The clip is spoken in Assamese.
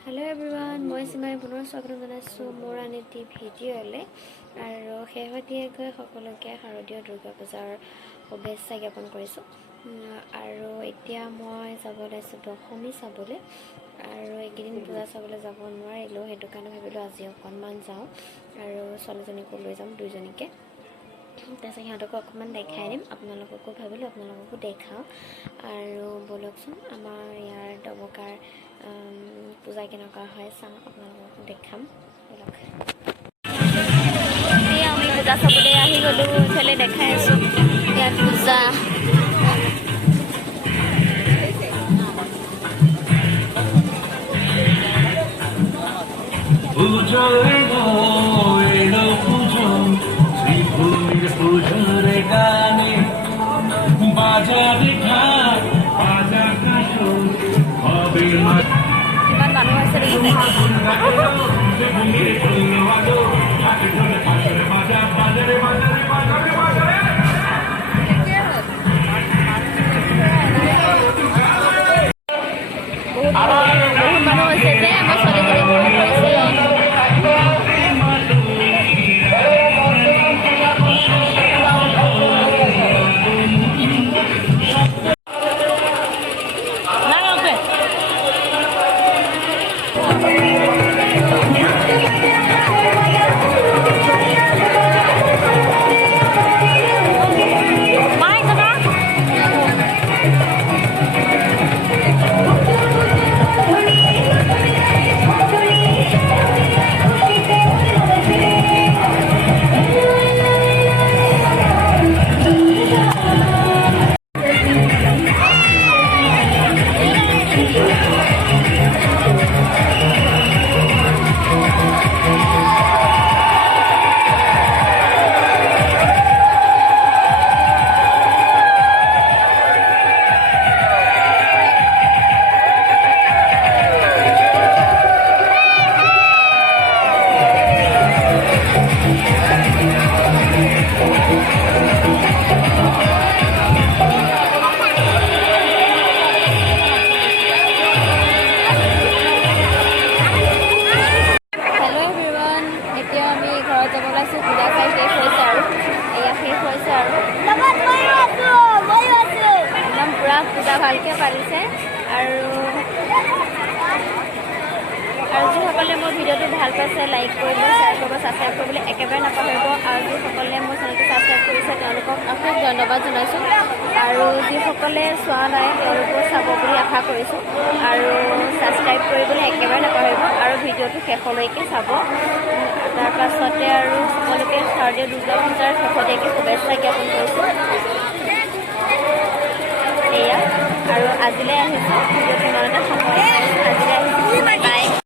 हेलो एवरीवन मैं सीमाई पुनः स्वागत जानाइছো मोर आन एटी भिडिओले आरो शेहतियाকৈ সকলোকে শাৰদীয় দুৰ্গা পূজাৰ শুভেচ্ছা জ্ঞাপন কৰিছো आरो এতিয়া মই যাব লাইছো দশমী চাবলে আৰু এইকেইদিন পূজা চাবলে যাব নোৱাৰিলো হেতু কাৰণে ভাবিলো আজি অকনমান যাও আৰু ছোৱালীজনীকো লৈ যাম দুইজনীকে তাছে সিহঁতক অকমান দেখাই দিম আপোনালোককো ভাবিলো আপোনালোককো দেখাও আৰু বলকচোন আমাৰ ইয়াৰ দবকাৰ পূজা কেনেকুৱা হয় চাওঁ আপোনালোকক দেখাম বলক আমি পূজা চাবলৈ আহি গলো ইফালে দেখাই আছো ইয়াত পূজা কিমান মানুহ আছে বহুত মানুহ আছে যে আমাৰ পূজা ভালকে পালিছে আৰু যিসকলে মোৰ ভিডিঅ'টো ভাল পাইছে লাইক কৰিব শ্বেয়াৰ কৰিব ছাবস্ক্ৰাইব কৰিবলৈ একেবাৰে নাপাহৰিব আৰু যিসকলে মোৰ চেনেলটো ছাবস্ক্ৰাইব কৰিছে তেওঁলোকক অশেষ ধন্যবাদ জনাইছোঁ আৰু যিসকলে চোৱা নাই তেওঁলোকো চাব বুলি আশা কৰিছোঁ আৰু ছাবস্ক্ৰাইব কৰিবলৈ একেবাৰে নাপাহৰিব আৰু ভিডিঅ'টো শেষলৈকে চাব তাৰ পাছতে আৰু সকলোকে শাৰদীয় দুৰ্গা পূজাৰ শেহতীয়াকৈ শুভেচ্ছা জ্ঞাপন কৰিছোঁ এয়া আৰু আজিলৈ আহিছোঁ ভিডিঅ'টো ইমানতে